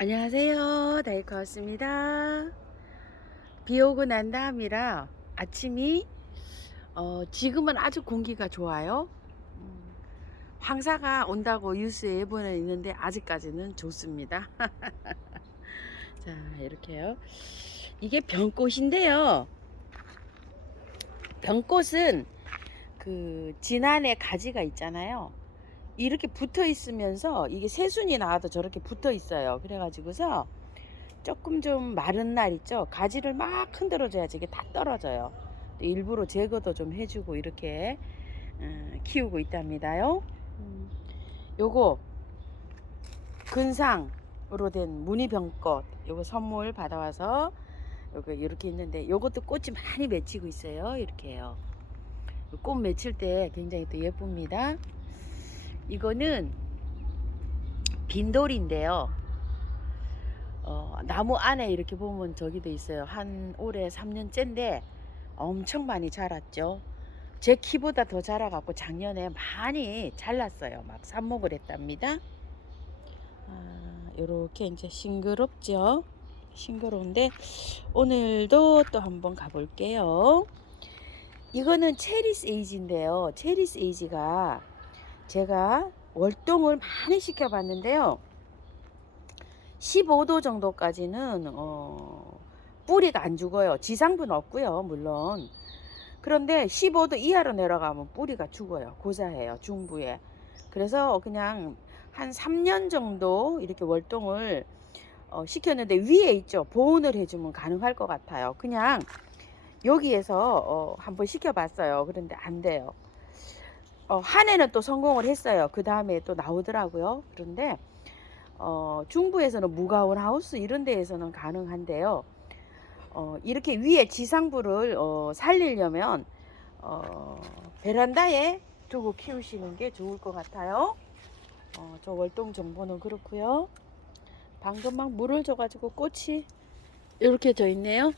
안녕하세요. 다이커였습니다. 비 오고 난 다음이라 아침이 지금은 아주 공기가 좋아요. 음, 황사가 온다고 뉴스에 예보는 있는데 아직까지는 좋습니다. 자, 이렇게요. 이게 병꽃인데요. 병꽃은 그 진안에 가지가 있잖아요. 이렇게 붙어 있으면서 이게 새순이 나와도 저렇게 붙어 있어요. 그래가지고서 조금 좀 마른 날 있죠. 가지를 막 흔들어 줘야지 이게 다 떨어져요. 또 일부러 제거도 좀 해주고 이렇게 키우고 있답니다요. 요거 근상으로 된 무늬병꽃 요거 선물 받아와서 요거 이렇게 있는데 요것도 꽃이 많이 맺히고 있어요. 이렇게요. 꽃 맺힐 때 굉장히 또 예쁩니다. 이거는 빈돌인데요. 나무 안에 이렇게 보면 저기 돼 있어요. 한 올해 3년째인데 엄청 많이 자랐죠. 제 키보다 더 자라갖고 작년에 많이 잘랐어요. 막 삽목을 했답니다. 요렇게 이제 싱그럽죠. 싱그러운데 오늘도 또 한번 가볼게요. 이거는 체리스 에이지인데요. 체리스 에이지가 제가 월동을 많이 시켜봤는데요. 15도 정도까지는 뿌리가 안 죽어요. 지상부는 없고요, 물론. 그런데 15도 이하로 내려가면 뿌리가 죽어요. 고사해요, 중부에. 그래서 그냥 한 3년 정도 이렇게 월동을 시켰는데 위에 있죠. 보온을 해주면 가능할 것 같아요. 그냥 여기에서 한번 시켜봤어요. 그런데 안 돼요. 한 해는 또 성공을 했어요. 그 다음에 또 나오더라고요. 그런데 중부에서는 무가온 하우스 이런 데에서는 가능한데요. 이렇게 위에 지상부를 살리려면 베란다에 두고 키우시는 게 좋을 것 같아요. 저 월동 정보는 그렇고요. 방금 막 물을 줘가지고 꽃이 이렇게 져 있네요.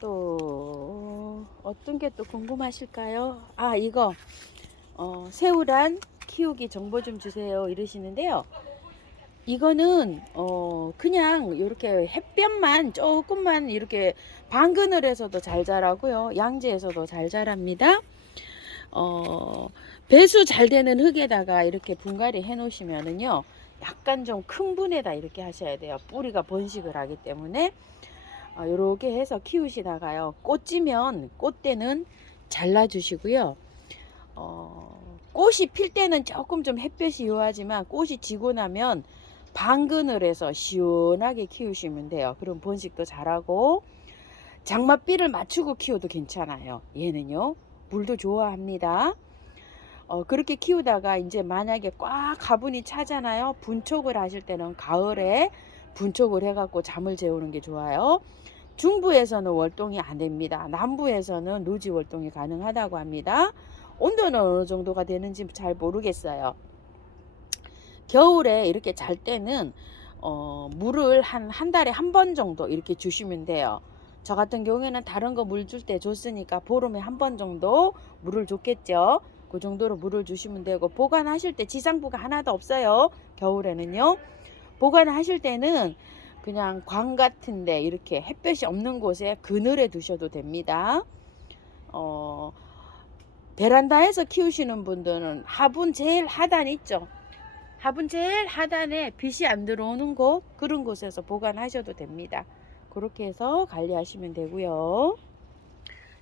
또 어떤 게 또 궁금하실까요? 이거 새우란 키우기 정보 좀 주세요 이러시는데요. 이거는 그냥 이렇게 햇볕만 조금만 이렇게 방그늘에서도 잘 자라고요. 양지에서도 잘 자랍니다. 배수 잘 되는 흙에다가 이렇게 분갈이 해 놓으시면은요. 약간 좀 큰 분에다 이렇게 하셔야 돼요. 뿌리가 번식을 하기 때문에 요렇게 해서 키우시다가요. 꽃지면 꽃대는 잘라 주시고요. 꽃이 필 때는 조금 좀 햇볕이 요하지만 꽃이 지고 나면 방그늘에서 시원하게 키우시면 돼요. 그럼 번식도 잘하고 장맛비를 맞추고 키워도 괜찮아요. 얘는요. 물도 좋아합니다. 그렇게 키우다가 이제 만약에 꽉 가분이 차잖아요. 분촉을 하실 때는 가을에 분촉을 해갖고 잠을 재우는 게 좋아요. 중부에서는 월동이 안 됩니다. 남부에서는 노지 월동이 가능하다고 합니다. 온도는 어느 정도가 되는지 잘 모르겠어요. 겨울에 이렇게 잘 때는 물을 한 달에 한 번 정도 이렇게 주시면 돼요. 저 같은 경우에는 다른 거 물 줄 때 줬으니까 보름에 한 번 정도 물을 줬겠죠. 그 정도로 물을 주시면 되고 보관하실 때 지상부가 하나도 없어요. 겨울에는요. 보관하실 때는 그냥 광 같은데 이렇게 햇볕이 없는 곳에 그늘에 두셔도 됩니다. 베란다에서 키우시는 분들은 화분 제일 하단 있죠. 화분 제일 하단에 빛이 안 들어오는 곳 그런 곳에서 보관하셔도 됩니다. 그렇게 해서 관리하시면 되고요.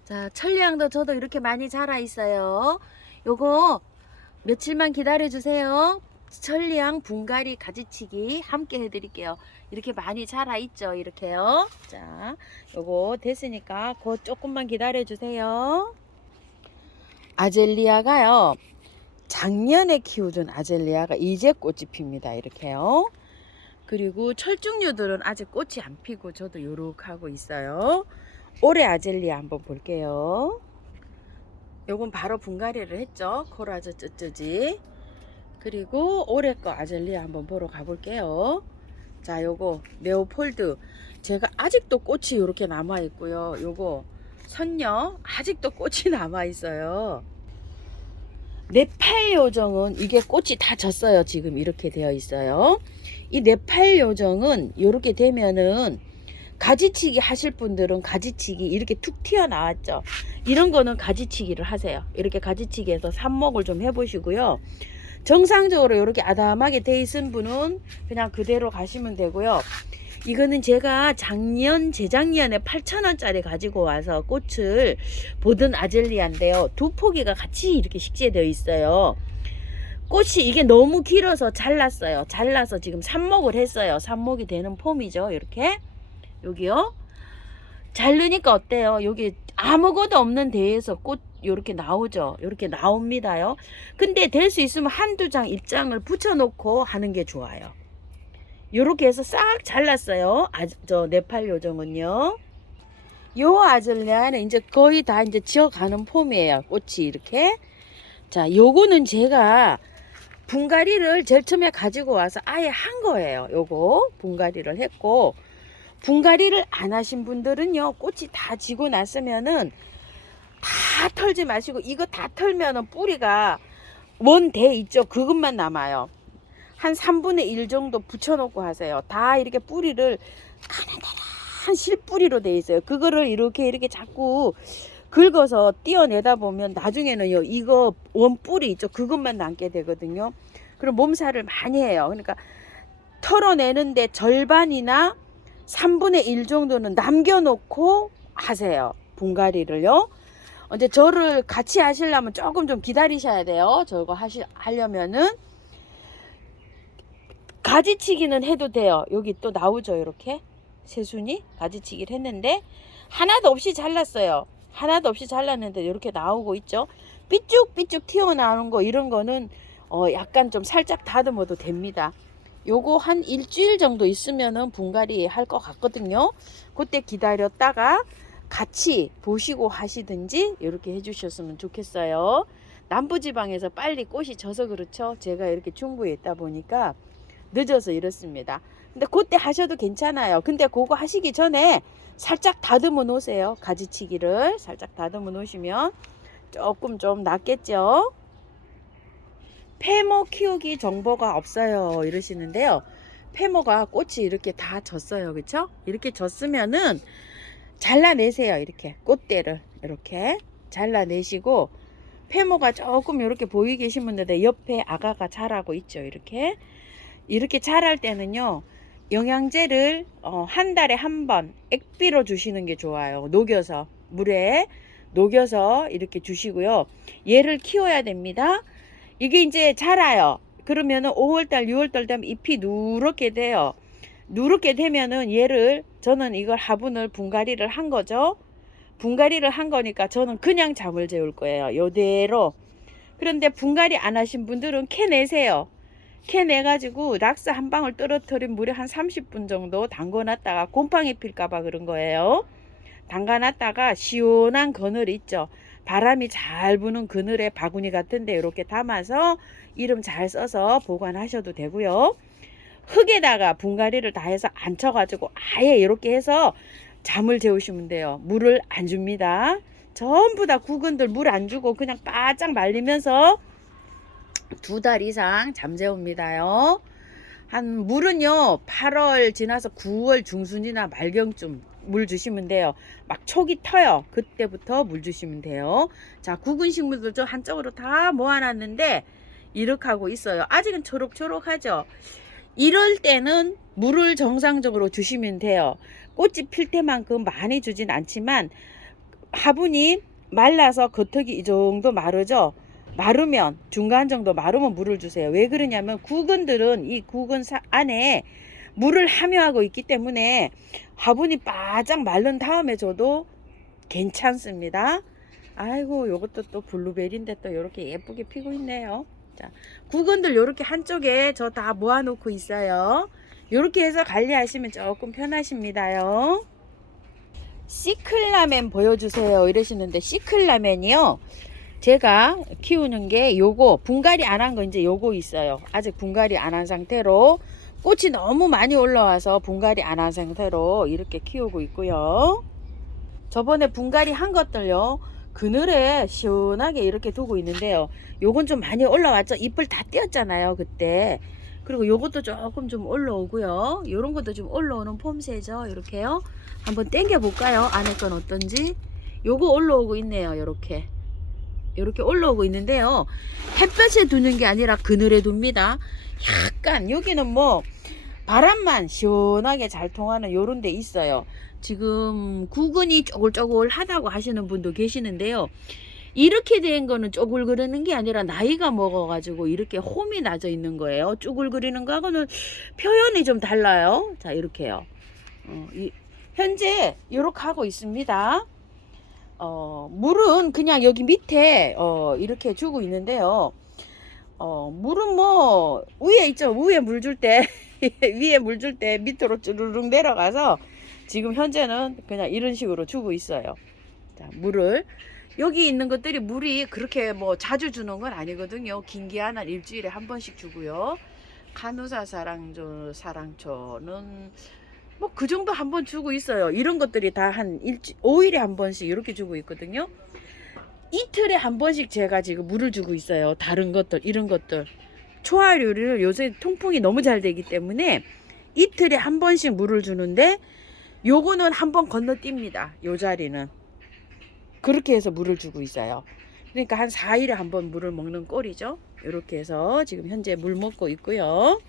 자, 천리향도 저도 이렇게 많이 자라 있어요. 요거 며칠만 기다려 주세요. 천리향 분갈이 가지치기 함께 해드릴게요. 이렇게 많이 자라 있죠. 이렇게요. 자, 요거 됐으니까 곧 조금만 기다려 주세요. 아젤리아가요. 작년에 키우던 아젤리아가 이제 꽃이 핍니다. 이렇게요. 그리고 철쭉류들은 아직 꽃이 안 피고 저도 요렇게 하고 있어요. 올해 아젤리아 한번 볼게요. 요건 바로 분갈이를 했죠. 코라저 쯔쯔지. 그리고 올해 거 아젤리아 한번 보러 가볼게요. 자, 요거 레오폴드. 제가 아직도 꽃이 이렇게 남아 있고요. 요거 선녀 아직도 꽃이 남아 있어요. 네팔 요정은 이게 꽃이 다 졌어요. 지금 이렇게 되어 있어요. 이 네팔 요정은 이렇게 되면은 가지치기 하실 분들은 가지치기 이렇게 툭 튀어나왔죠. 이런 거는 가지치기를 하세요. 이렇게 가지치기해서 삽목을 좀 해보시고요. 정상적으로 이렇게 아담하게 돼 있은 분은 그냥 그대로 가시면 되고요. 이거는 제가 재작년에 8,000원짜리 가지고 와서 꽃을 보던 아젤리아인데요. 두 포기가 같이 이렇게 식재되어 있어요. 꽃이 이게 너무 길어서 잘랐어요. 잘라서 지금 삽목을 했어요. 삽목이 되는 폼이죠. 이렇게 여기요. 자르니까 어때요? 여기 아무것도 없는 데에서 꽃 이렇게 나오죠. 이렇게 나옵니다요. 근데 될 수 있으면 한두 장 입장을 붙여놓고 하는 게 좋아요. 이렇게 해서 싹 잘랐어요. 저 네팔 요정은요. 요 아즐리아는 이제 거의 다 이제 지어가는 폼이에요. 꽃이 이렇게. 자, 요거는 제가 분갈이를 제일 처음에 가지고 와서 아예 한 거예요. 요거 분갈이를 했고, 분갈이를 안 하신 분들은요, 꽃이 다 지고 났으면은 다 털지 마시고, 이거 다 털면은 뿌리가 원대 있죠. 그것만 남아요. 한 3분의 1 정도 붙여놓고 하세요. 다 이렇게 뿌리를 가난한 실뿌리로 돼 있어요. 그거를 이렇게 자꾸 긁어서 띄어내다 보면 나중에는요, 이거 원뿌리 있죠. 그것만 남게 되거든요. 그럼 몸살을 많이 해요. 그러니까 털어내는데 절반이나 3분의 1 정도는 남겨놓고 하세요. 분갈이를요. 이제 저를 같이 하시려면 조금 좀 기다리셔야 돼요. 저거 하려면은. 가지치기는 해도 돼요. 여기 또 나오죠. 이렇게 새순이 가지치기를 했는데 하나도 없이 잘랐어요. 하나도 없이 잘랐는데 이렇게 나오고 있죠. 삐쭉삐쭉 튀어나오는 거 이런 거는 약간 좀 살짝 다듬어도 됩니다. 요거 한 일주일 정도 있으면은 분갈이 할 것 같거든요. 그때 기다렸다가 같이 보시고 하시든지 이렇게 해주셨으면 좋겠어요. 남부지방에서 빨리 꽃이 져서 그렇죠. 제가 이렇게 중부에 있다 보니까 늦어서 이렇습니다. 근데 그때 하셔도 괜찮아요. 근데 그거 하시기 전에 살짝 다듬어 놓으세요. 가지치기를 살짝 다듬어 놓으시면 조금 좀 낫겠죠. 페모 키우기 정보가 없어요 이러시는데요. 페모가 꽃이 이렇게 다 졌어요. 그쵸? 이렇게 졌으면은 잘라내세요. 이렇게 꽃대를 이렇게 잘라내시고, 페모가 조금 이렇게 보이게 계신 분들 옆에 아가가 자라고 있죠. 이렇게 자랄 때는요, 영양제를 한 달에 한 번 액비로 주시는 게 좋아요. 녹여서 물에 녹여서 이렇게 주시고요. 얘를 키워야 됩니다. 이게 이제 자라요. 그러면은 5월달 6월달 되면 잎이 누렇게 돼요. 누렇게 되면은 얘를, 저는 이걸 화분을 분갈이를 한 거죠. 분갈이를 한 거니까 저는 그냥 잠을 재울 거예요. 요대로. 그런데 분갈이 안 하신 분들은 캐내세요. 캐내가지고 락스 한 방울 떨어뜨린 물에 한 30분 정도 담궈놨다가 곰팡이 필까봐 그런 거예요. 담가놨다가 시원한 그늘 있죠. 바람이 잘 부는 그늘에 바구니 같은데 이렇게 담아서 이름 잘 써서 보관하셔도 되고요. 흙에다가 분갈이를 다 해서 앉혀가지고 아예 이렇게 해서 잠을 재우시면 돼요. 물을 안 줍니다. 전부 다 구근들 물 안 주고 그냥 바짝 말리면서 2달 이상 잠재웁니다요. 한 물은요 8월 지나서 9월 중순이나 말경쯤 물 주시면 돼요. 막 촉이 터요. 그때부터 물 주시면 돼요. 자, 구근 식물들 저 한쪽으로 다 모아놨는데 이렇게 하고 있어요. 아직은 초록초록하죠. 이럴 때는 물을 정상적으로 주시면 돼요. 꽃이 필 때만큼 많이 주진 않지만 화분이 말라서 겉흙이 이 정도 마르죠. 마르면 중간 정도 마르면 물을 주세요. 왜 그러냐면 구근들은 이 구근 안에 물을 함유하고 있기 때문에 화분이 바짝 마른 다음에 줘도 괜찮습니다. 아이고, 요것도 또 블루베리인데 또 이렇게 예쁘게 피고 있네요. 자, 구근들 요렇게 한쪽에 저 다 모아 놓고 있어요. 요렇게 해서 관리하시면 조금 편하십니다요. 시클라멘 보여주세요 이러시는데, 시클라멘이요, 제가 키우는 게 요거 분갈이 안 한 거 이제 요거 있어요. 아직 분갈이 안 한 상태로 꽃이 너무 많이 올라와서 분갈이 안 한 상태로 이렇게 키우고 있고요. 저번에 분갈이 한 것들요, 그늘에 시원하게 이렇게 두고 있는데요. 요건 좀 많이 올라왔죠. 잎을 다 띄었잖아요 그때. 그리고 요것도 조금 좀 올라오고요. 요런 것도 좀 올라오는 폼새죠. 이렇게요. 한번 당겨 볼까요? 안에 건 어떤지. 요거 올라오고 있네요. 요렇게 올라오고 있는데요. 햇볕에 두는 게 아니라 그늘에 둡니다. 약간 여기는 뭐 바람만 시원하게 잘 통하는 요런 데 있어요. 지금 구근이 쪼글쪼글하다고 하시는 분도 계시는데요. 이렇게 된 거는 쪼글거리는 게 아니라 나이가 먹어가지고 이렇게 홈이 나져 있는 거예요. 쪼글거리는 거하고는 표현이 좀 달라요. 자, 이렇게요. 현재 이렇게 하고 있습니다. 물은 그냥 여기 밑에 이렇게 주고 있는데요. 물은 뭐 위에 있죠. 위에 물 줄 때 위에 물 줄 때 밑으로 쭈르륵 내려가서 지금 현재는 그냥 이런 식으로 주고 있어요. 자, 물을 여기 있는 것들이 물이 그렇게 뭐 자주 주는 건 아니거든요. 긴기한 한 일주일에 한 번씩 주고요. 간호사 사랑초는 뭐 그 정도 한 번 주고 있어요. 이런 것들이 다 한 5일에 한 번씩 이렇게 주고 있거든요. 이틀에 한 번씩 제가 지금 물을 주고 있어요. 다른 것들, 이런 것들. 초화류를 요새 통풍이 너무 잘 되기 때문에 이틀에 한 번씩 물을 주는데 요거는 한 번 건너뜁니다. 요 자리는. 그렇게 해서 물을 주고 있어요. 그러니까 한 4일에 한 번 물을 먹는 꼴이죠. 이렇게 해서 지금 현재 물 먹고 있고요.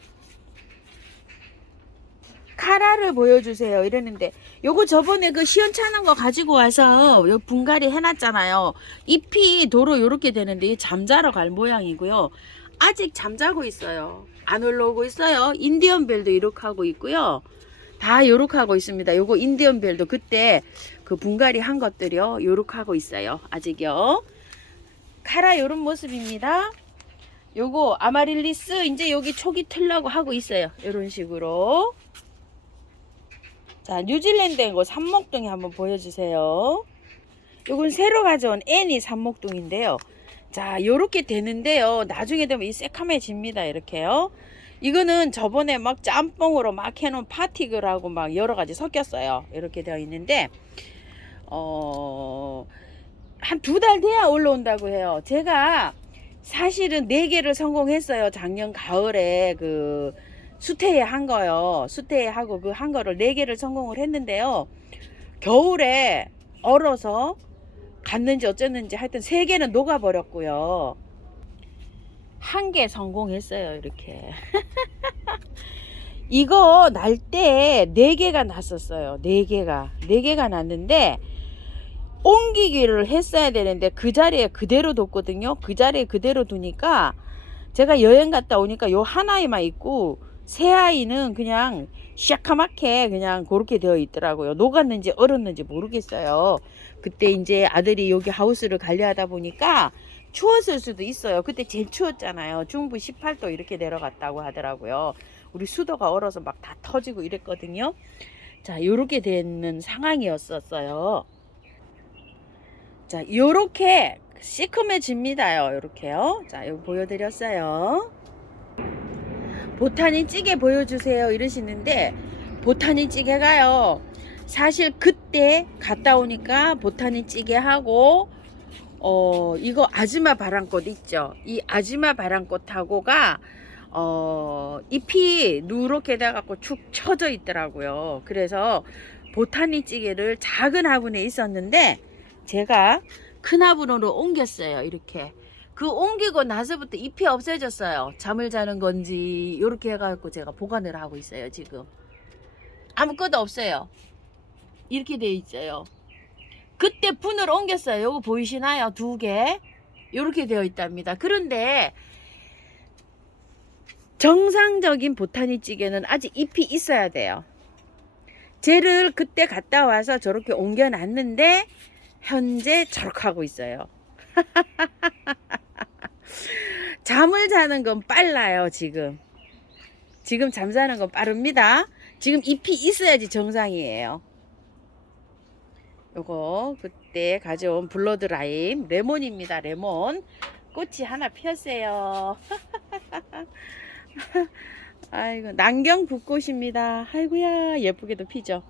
카라를 보여주세요 이랬는데 요거 저번에 그 시원찮은 거 가지고 와서 요 분갈이 해놨잖아요. 잎이 도로 요렇게 되는데 잠자러 갈 모양이고요. 아직 잠자고 있어요. 안 올라오고 있어요. 인디언벨도 이렇게 하고 있고요. 다 요렇게 하고 있습니다. 요거 인디언벨도 그때 그 분갈이 한 것들이요 요렇게 하고 있어요. 아직요. 카라 요런 모습입니다. 요거 아마릴리스 이제 여기 촉이 틀려고 하고 있어요. 요런 식으로. 자, 뉴질랜드의 거 삼목둥이 한번 보여주세요. 요건 새로 가져온 애니 삼목둥인데요. 자, 요렇게 되는데요. 나중에 되면 이 새카매집니다. 이렇게요. 이거는 저번에 막 짬뽕으로 막 해놓은 파티글하고 막 여러 가지 섞였어요. 이렇게 되어 있는데, 한 2달 돼야 올라온다고 해요. 제가 사실은 4개를 성공했어요. 작년 가을에 그 수태에 한 거요. 수태에 하고 그 한 거를 4개를 성공을 했는데요. 겨울에 얼어서 갔는지 어쨌는지 하여튼 3개는 녹아버렸고요. 1개 성공했어요. 이렇게. 이거 날 때 4개가 났었어요. 4개가 났는데 옮기기를 했어야 되는데 그 자리에 그대로 뒀거든요. 그 자리에 그대로 두니까 제가 여행 갔다 오니까 요 하나에만 있고 새 아이는 그냥 시아카맣게 그냥 그렇게 되어 있더라고요. 녹았는지 얼었는지 모르겠어요. 그때 이제 아들이 여기 하우스를 관리하다 보니까 추웠을 수도 있어요. 그때 제일 추웠잖아요. 중부 18도 이렇게 내려갔다고 하더라고요. 우리 수도가 얼어서 막 다 터지고 이랬거든요. 자, 요렇게 되는 상황이었었어요. 자, 요렇게 시커매집니다요. 요렇게요. 자, 이거 보여드렸어요. 보타니 찌개 보여주세요 이러시는데 보타니 찌개가요 사실 그때 갔다 오니까 보타니 찌개하고 이거 아즈마 바람꽃 있죠. 이 아즈마 바람꽃하고가 잎이 누렇게 돼갖고 축 처져 있더라고요. 그래서 보타니 찌개를 작은 화분에 있었는데 제가 큰 화분으로 옮겼어요. 이렇게 그 옮기고 나서부터 잎이 없어졌어요. 잠을 자는 건지 이렇게 해갖고 제가 보관을 하고 있어요. 지금 아무것도 없어요. 이렇게 돼 있어요. 그때 분을 옮겼어요. 요거 보이시나요? 2개 이렇게 되어 있답니다. 그런데 정상적인 보타니 찌개는 아직 잎이 있어야 돼요. 쟤를 그때 갔다 와서 저렇게 옮겨 놨는데 현재 저렇게 하고 있어요. 잠을 자는 건 빨라요. 지금 잠자는 건 빠릅니다. 지금 잎이 있어야지 정상이에요. 요거 그때 가져온 블러드라임 레몬입니다. 레몬 꽃이 하나 피었어요. 아이고 난경 붓꽃입니다. 아이고야 예쁘게도 피죠.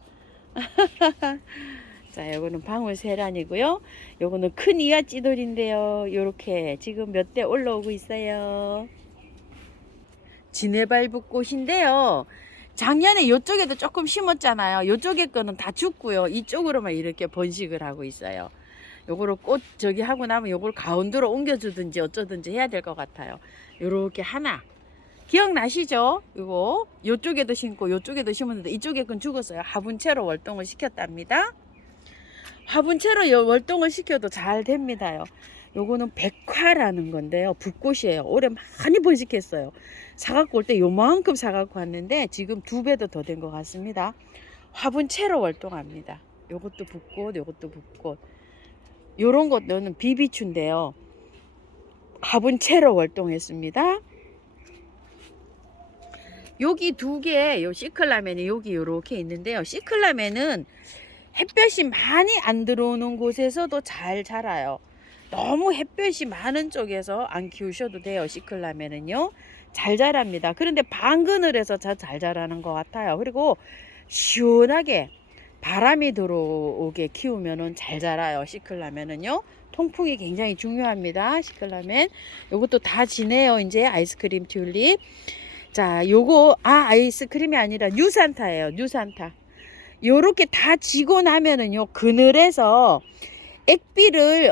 자, 요거는 방울세란이고요. 요거는 큰 이하찌돌인데요. 요렇게 지금 몇 대 올라오고 있어요. 지네발붓꽃인데요. 작년에 요쪽에도 조금 심었잖아요. 요쪽에 거는 다 죽고요. 이쪽으로만 이렇게 번식을 하고 있어요. 요거를 꽃 저기 하고 나면 요걸 가운데로 옮겨주든지 어쩌든지 해야 될 것 같아요. 요렇게 하나. 기억나시죠? 이거 요쪽에도 심고 요쪽에도 심었는데 이쪽에 건 죽었어요. 화분채로 월동을 시켰답니다. 화분채로 월동을 시켜도 잘 됩니다요. 요거는 백화라는 건데요. 붓꽃이에요. 올해 많이 번식했어요. 사갖고 올 때 요만큼 사갖고 왔는데 지금 2배도 더 된 것 같습니다. 화분채로 월동합니다. 요것도 붓꽃, 요것도 붓꽃. 요런 것들은 비비추인데요. 화분채로 월동했습니다. 여기 2개, 요 시클라멘이 여기 요렇게 있는데요. 시클라멘은 햇볕이 많이 안 들어오는 곳에서도 잘 자라요. 너무 햇볕이 많은 쪽에서 안 키우셔도 돼요. 시클라멘은요. 잘 자랍니다. 그런데 반그늘에서 잘 자라는 것 같아요. 그리고 시원하게 바람이 들어오게 키우면은 잘 자라요. 시클라멘은요. 통풍이 굉장히 중요합니다. 시클라멘. 요것도 다 지네요. 이제 아이스크림 튤립. 자, 요거 아이스크림이 아니라 뉴산타예요. 뉴산타. 요렇게 다 지고 나면은요. 그늘에서 액비를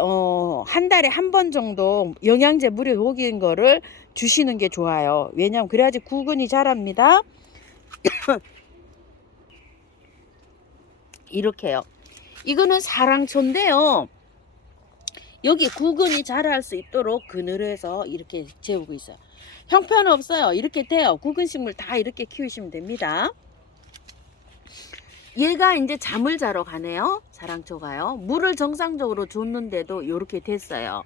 한 달에 한 번 정도 영양제 물에 녹인 거를 주시는 게 좋아요. 왜냐면 그래야지 구근이 자랍니다. 이렇게요. 이거는 사랑초인데요. 여기 구근이 자랄 수 있도록 그늘에서 이렇게 재우고 있어요. 형편없어요. 이렇게 돼요. 구근식물 다 이렇게 키우시면 됩니다. 얘가 이제 잠을 자러 가네요. 사랑초가요. 물을 정상적으로 줬는데도 이렇게 됐어요.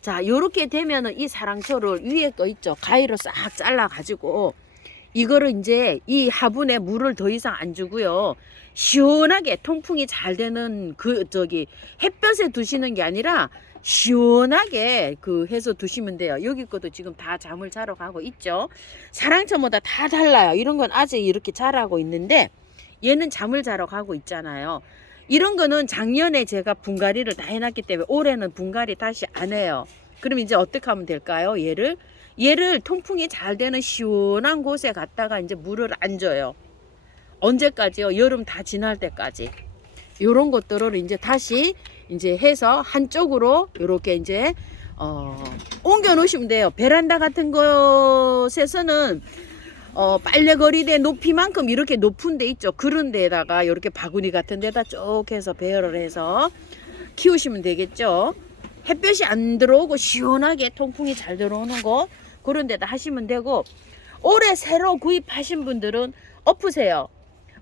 자, 이렇게 되면은 이 사랑초를 위에 거 있죠. 가위로 싹 잘라 가지고 이거를 이제 이 화분에 물을 더 이상 안 주고요. 시원하게 통풍이 잘 되는 햇볕에 두시는 게 아니라 시원하게 해서 두시면 돼요. 여기 것도 지금 다 잠을 자러 가고 있죠. 사랑초마다 다 달라요. 이런 건 아직 이렇게 자라고 있는데 얘는 잠을 자러 가고 있잖아요. 이런 거는 작년에 제가 분갈이를 다 해놨기 때문에 올해는 분갈이 다시 안 해요. 그럼 이제 어떻게 하면 될까요? 얘를 통풍이 잘 되는 시원한 곳에 갖다가 이제 물을 안 줘요. 언제까지요? 여름 다 지날 때까지. 요런 것들을 이제 다시 이제 해서 한쪽으로 요렇게 이제 옮겨 놓으시면 돼요. 베란다 같은 곳에서는 빨래거리대 높이만큼 이렇게 높은 데 있죠. 그런 데에다가 이렇게 바구니 같은 데다 쭉 해서 배열을 해서 키우시면 되겠죠. 햇볕이 안 들어오고 시원하게 통풍이 잘 들어오는 곳 그런 데다 하시면 되고, 올해 새로 구입하신 분들은 엎으세요.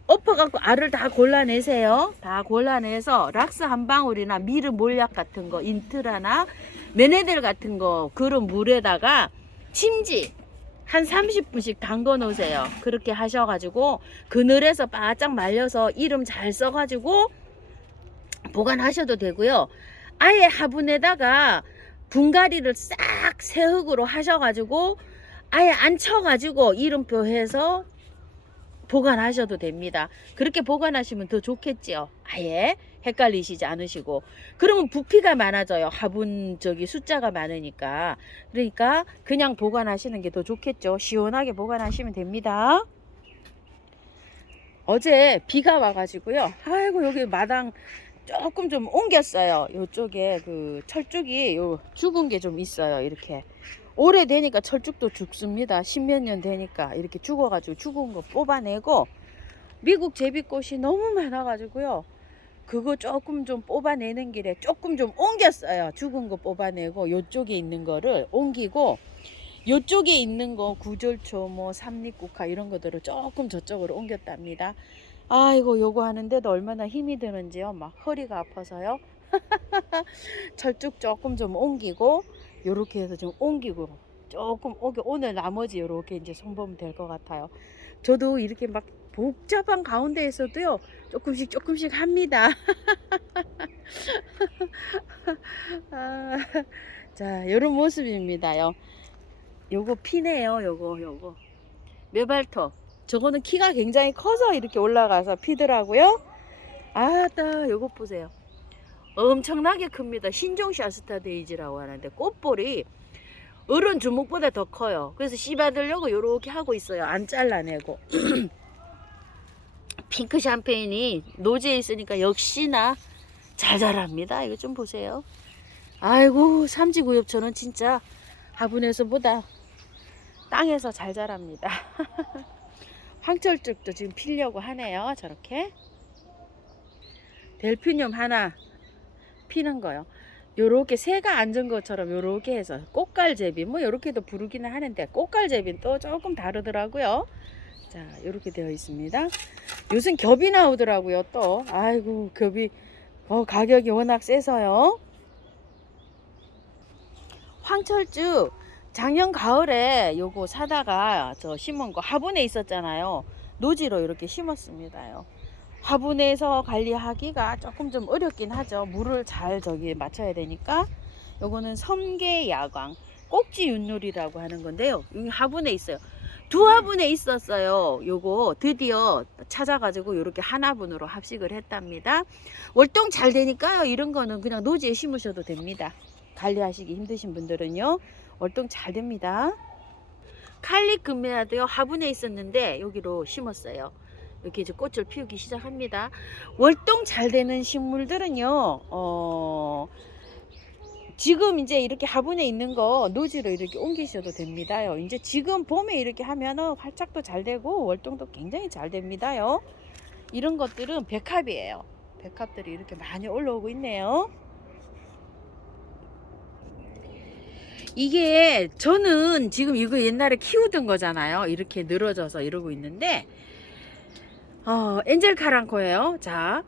엎어갖고 알을 다 골라내세요. 다 골라내서 락스 한 방울이나 미르 몰약 같은 거, 인트라나 메네델 같은 거 그런 물에다가 침지 한 30분씩 담궈 놓으세요. 그렇게 하셔가지고 그늘에서 바짝 말려서 이름 잘 써가지고 보관하셔도 되고요. 아예 화분에다가 분갈이를 싹 새흙으로 하셔가지고 아예 안 쳐가지고 이름표 해서 보관하셔도 됩니다. 그렇게 보관하시면 더 좋겠지요. 아예 헷갈리시지 않으시고. 그러면 부피가 많아져요. 화분 숫자가 많으니까. 그러니까 그냥 보관하시는 게 더 좋겠죠. 시원하게 보관하시면 됩니다. 어제 비가 와가지고요. 아이고 여기 마당 조금 좀 옮겼어요. 요쪽에 철쭉이 죽은 게 좀 있어요. 이렇게 오래되니까 철쭉도 죽습니다. 10몇 년 되니까 이렇게 죽어가지고 죽은 거 뽑아내고, 미국 제비꽃이 너무 많아가지고요. 그거 조금 좀 뽑아내는 길에 조금 좀 옮겼어요. 죽은 거 뽑아내고 요쪽에 있는 거를 옮기고, 요쪽에 있는 거 구절초 삼립국화 이런 것들을 조금 저쪽으로 옮겼답니다. 아이고 요거 하는데도 얼마나 힘이 드는지요. 막 허리가 아파서요. 철쭉 조금 좀 옮기고 요렇게 해서 좀 옮기고 조금 오늘 나머지 요렇게 이제 손보면 될 것 같아요. 저도 이렇게 막 복잡한 가운데에서도요 조금씩 합니다. 자, 요런 모습입니다요. 요거 피네요. 요거 메발톱. 저거는 키가 굉장히 커서 이렇게 올라가서 피더라고요. 아따, 요것 보세요. 엄청나게 큽니다. 신종 샤스타 데이지라고 하는데 꽃볼이 어른 주먹보다 더 커요. 그래서 씹어들려고 요렇게 하고 있어요. 안 잘라내고. 핑크 샴페인이 노지에 있으니까 역시나 잘 자랍니다. 이거 좀 보세요. 아이고, 삼지구엽초는 진짜 화분에서보다 땅에서 잘 자랍니다. 황철쭉도 지금 피려고 하네요. 저렇게 델피늄 하나 피는 거요. 요렇게 새가 앉은 것처럼 요렇게 해서 꽃갈제비 뭐 요렇게도 부르기는 하는데 꽃갈제비는 또 조금 다르더라고요. 자, 요렇게 되어 있습니다. 요즘 겹이 나오더라고요. 또 아이고, 겹이 가격이 워낙 세서요. 황철쭉 작년 가을에 요거 사다가 저 심은 거 화분에 있었잖아요. 노지로 이렇게 심었습니다요. 화분에서 관리하기가 조금 좀 어렵긴 하죠. 물을 잘 저기 맞춰야 되니까. 요거는 섬계야광 꼭지윷놀이라고 하는 건데요. 여기 화분에 있어요. 두 화분에 있었어요. 요거 드디어 찾아가지고 이렇게 한 화분으로 합식을 했답니다. 월동 잘 되니까요. 이런 거는 그냥 노지에 심으셔도 됩니다. 관리하시기 힘드신 분들은요. 월동 잘 됩니다. 칼리 금메아도요. 화분에 있었는데 여기로 심었어요. 이렇게 이제 꽃을 피우기 시작합니다. 월동 잘 되는 식물들은요, 지금 이제 이렇게 화분에 있는 거 노지로 이렇게 옮기셔도 됩니다요. 이제 지금 봄에 이렇게 하면은 활착도 잘 되고 월동도 굉장히 잘 됩니다요. 이런 것들은 백합이에요. 백합들이 이렇게 많이 올라오고 있네요. 이게 저는 지금 이거 옛날에 키우던 거잖아요. 이렇게 늘어져서 이러고 있는데 엔젤 카랑코예요. 자,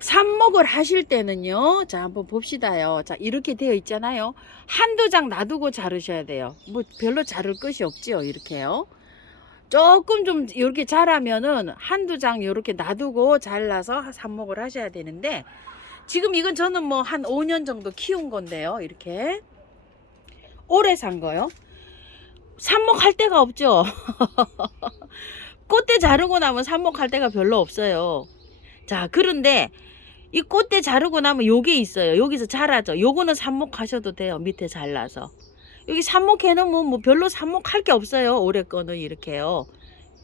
삽목을 하실 때는요. 자, 한번 봅시다요. 자, 이렇게 되어 있잖아요. 한두 장 놔두고 자르셔야 돼요. 뭐 별로 자를 것이 없지요. 이렇게요. 조금 좀 이렇게 자라면은 한두 장 이렇게 놔두고 잘라서 삽목을 하셔야 되는데 지금 이건 저는 뭐 한 5년 정도 키운 건데요. 이렇게 오래 산 거요. 삽목할 데가 없죠. 꽃대 자르고 나면 삽목할 데가 별로 없어요. 자, 그런데 이 꽃대 자르고 나면 요게 있어요. 여기서 자라죠. 요거는 삽목하셔도 돼요. 밑에 잘라서. 여기 삽목해 놓으면 뭐 별로 삽목할 게 없어요. 올해 거는 이렇게요.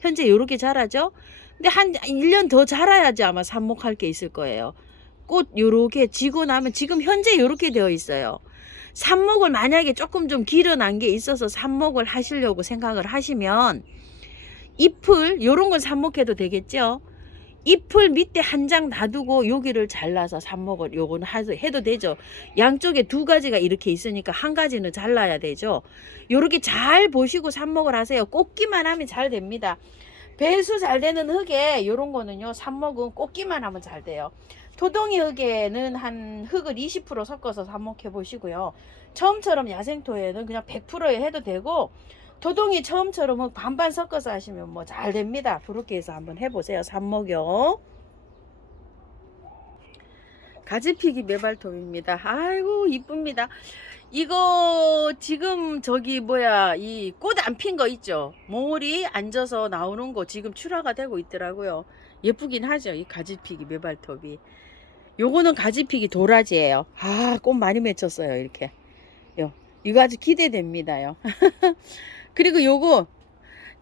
현재 요렇게 자라죠. 근데 한 1년 더 자라야지 아마 삽목할 게 있을 거예요. 꽃 요렇게 지고 나면 지금 현재 요렇게 되어 있어요. 삽목을 만약에 조금 좀 길어난 게 있어서 삽목을 하시려고 생각을 하시면 잎을 요런 건 삽목해도 되겠죠. 잎을 밑에 한 장 놔두고 여기를 잘라서 삽목을 요거는 해도 되죠. 양쪽에 두 가지가 이렇게 있으니까 한 가지는 잘라야 되죠. 요렇게 잘 보시고 삽목을 하세요. 꽂기만 하면 잘 됩니다. 배수 잘 되는 흙에 요런 거는요, 삽목은 꽂기만 하면 잘 돼요. 토동이 흙에는 한 흙을 20% 섞어서 삽목해 보시고요. 처음처럼 야생토에는 그냥 100%에 해도 되고 토동이 처음처럼 흙 반반 섞어서 하시면 뭐 잘 됩니다. 그렇게 해서 한번 해보세요. 삽목요. 가지피기 매발톱입니다. 아이고 이쁩니다. 이거 지금 저기 뭐야 이 꽃 안 핀 거 있죠. 몽울이 앉아서 나오는 거 지금 출하가 되고 있더라고요. 예쁘긴 하죠. 이 가지피기 매발톱이. 요거는 가지피기 도라지예요. 아, 꽃 많이 맺혔어요. 이렇게. 이거 아주 기대됩니다요. 그리고 요거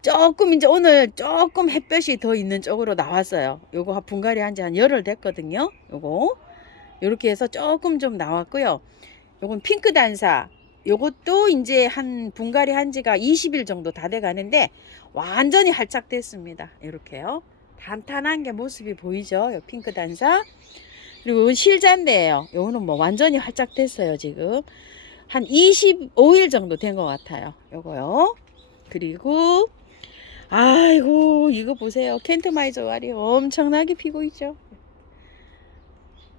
조금 이제 오늘 조금 햇볕이 더 있는 쪽으로 나왔어요. 요거 분갈이 한지 한 열흘 됐거든요. 요거 요렇게 해서 조금 좀 나왔고요. 요건 핑크 단사. 요것도 이제 한 분갈이 한 지가 20일 정도 다 돼 가는데 완전히 활착됐습니다. 이렇게요. 탄탄한 게 모습이 보이죠. 요 핑크 단사. 그리고 이건 실잔데예요. 요거는 뭐 완전히 활착됐어요. 지금 한 25일 정도 된 것 같아요. 요거요. 그리고 아이고 이거 보세요. 켄트마이저 알이 엄청나게 피고 있죠.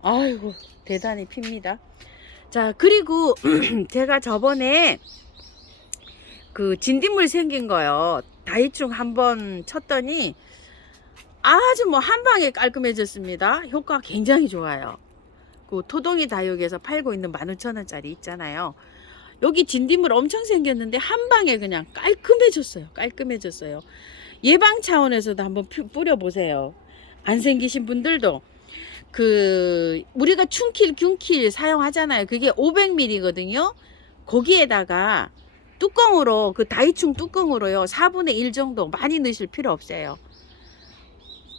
아이고 대단히 핍니다. 자, 그리고 제가 저번에 그 진딧물 생긴 거요. 다이충 한번 쳤더니 아주 뭐 한방에 깔끔해졌습니다. 효과 굉장히 좋아요. 그 토동이 다육에서 팔고 있는 15,000원짜리 있잖아요. 여기 진딧물 엄청 생겼는데 한방에 그냥 깔끔해졌어요. 깔끔해졌어요. 예방 차원에서도 한번 뿌려보세요. 안 생기신 분들도 우리가 춘킬, 균킬 사용하잖아요. 그게 500ml거든요. 거기에다가 뚜껑으로, 그 다이충 뚜껑으로요, 4분의 1 정도, 많이 넣으실 필요 없어요.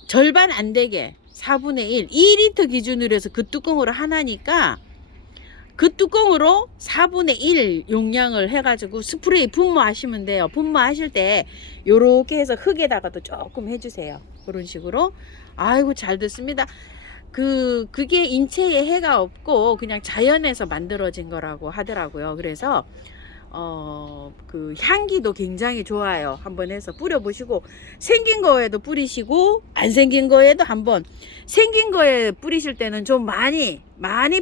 절반 안 되게 4분의 1, 2리터 기준으로 해서 그 뚜껑으로 하나니까 그 뚜껑으로 4분의 1 용량을 해가지고 스프레이 분무하시면 돼요. 분무하실 때 요렇게 해서 흙에다가도 조금 해주세요. 그런 식으로. 아이고, 잘 됐습니다. 그게 인체에 해가 없고 그냥 자연에서 만들어진 거라고 하더라고요. 그래서 그 향기도 굉장히 좋아요. 한번 해서 뿌려보시고, 생긴 거에도 뿌리시고 안 생긴 거에도 한번, 생긴 거에 뿌리실 때는 좀 많이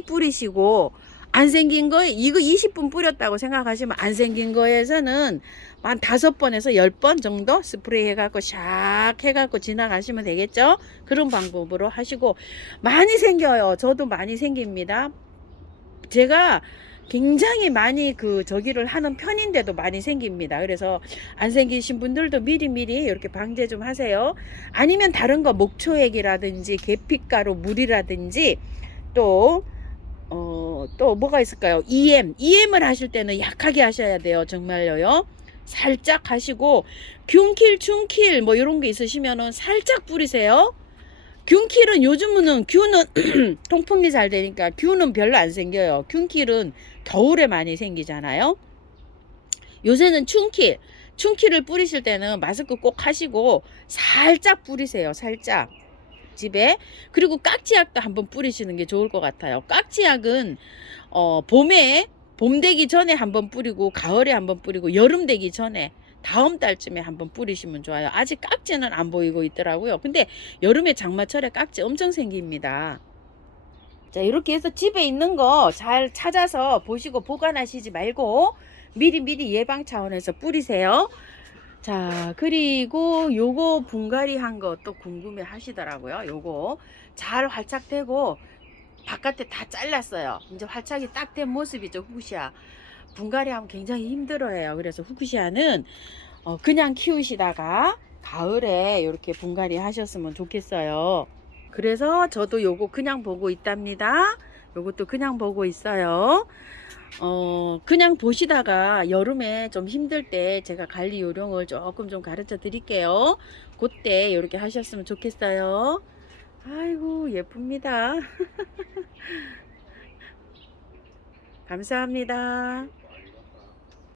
뿌리시고, 안 생긴 거에 이거 20분 뿌렸다고 생각하시면 안 생긴 거에서는 한 5번에서 10번 정도 스프레이 해갖고 샥 해갖고 지나가시면 되겠죠. 그런 방법으로 하시고. 많이 생겨요. 저도 많이 생깁니다. 제가 굉장히 많이 저기를 하는 편인데도 많이 생깁니다. 그래서 안 생기신 분들도 미리미리 이렇게 방제 좀 하세요. 아니면 다른 거 목초액이라든지 계피가루 물이라든지 또 뭐가 있을까요? EM을 하실 때는 약하게 하셔야 돼요. 정말로요. 살짝 하시고, 균킬, 춘킬 뭐 이런 게 있으시면은 살짝 뿌리세요. 균킬은 요즘은 균은 통풍이 잘 되니까 균은 별로 안 생겨요. 균킬은 겨울에 많이 생기잖아요. 요새는 춘킬을 뿌리실 때는 마스크 꼭 하시고 살짝 뿌리세요. 살짝. 집에. 그리고 깍지약도 한번 뿌리시는 게 좋을 것 같아요. 깍지약은 봄 되기 전에 한번 뿌리고, 가을에 한번 뿌리고, 여름 되기 전에 다음 달쯤에 한번 뿌리시면 좋아요. 아직 깍지는 안 보이고 있더라고요. 근데 여름에 장마철에 깍지 엄청 생깁니다. 자, 이렇게 해서 집에 있는 거 잘 찾아서 보시고 보관하시지 말고 미리 예방 차원에서 뿌리세요. 자, 그리고 요거 분갈이 한 거 또 궁금해 하시더라고요. 요거 잘 활착되고 바깥에 다 잘랐어요. 이제 활착이 딱 된 모습이죠. 후쿠시아 분갈이 하면 굉장히 힘들어해요. 그래서 후쿠시아는 그냥 키우시다가 가을에 이렇게 분갈이 하셨으면 좋겠어요. 그래서 저도 요거 그냥 보고 있답니다. 요것도 그냥 보고 있어요. 그냥 보시다가 여름에 좀 힘들 때 제가 관리 요령을 조금 좀 가르쳐 드릴게요. 그때 이렇게 하셨으면 좋겠어요. 아이고, 예쁩니다. 감사합니다.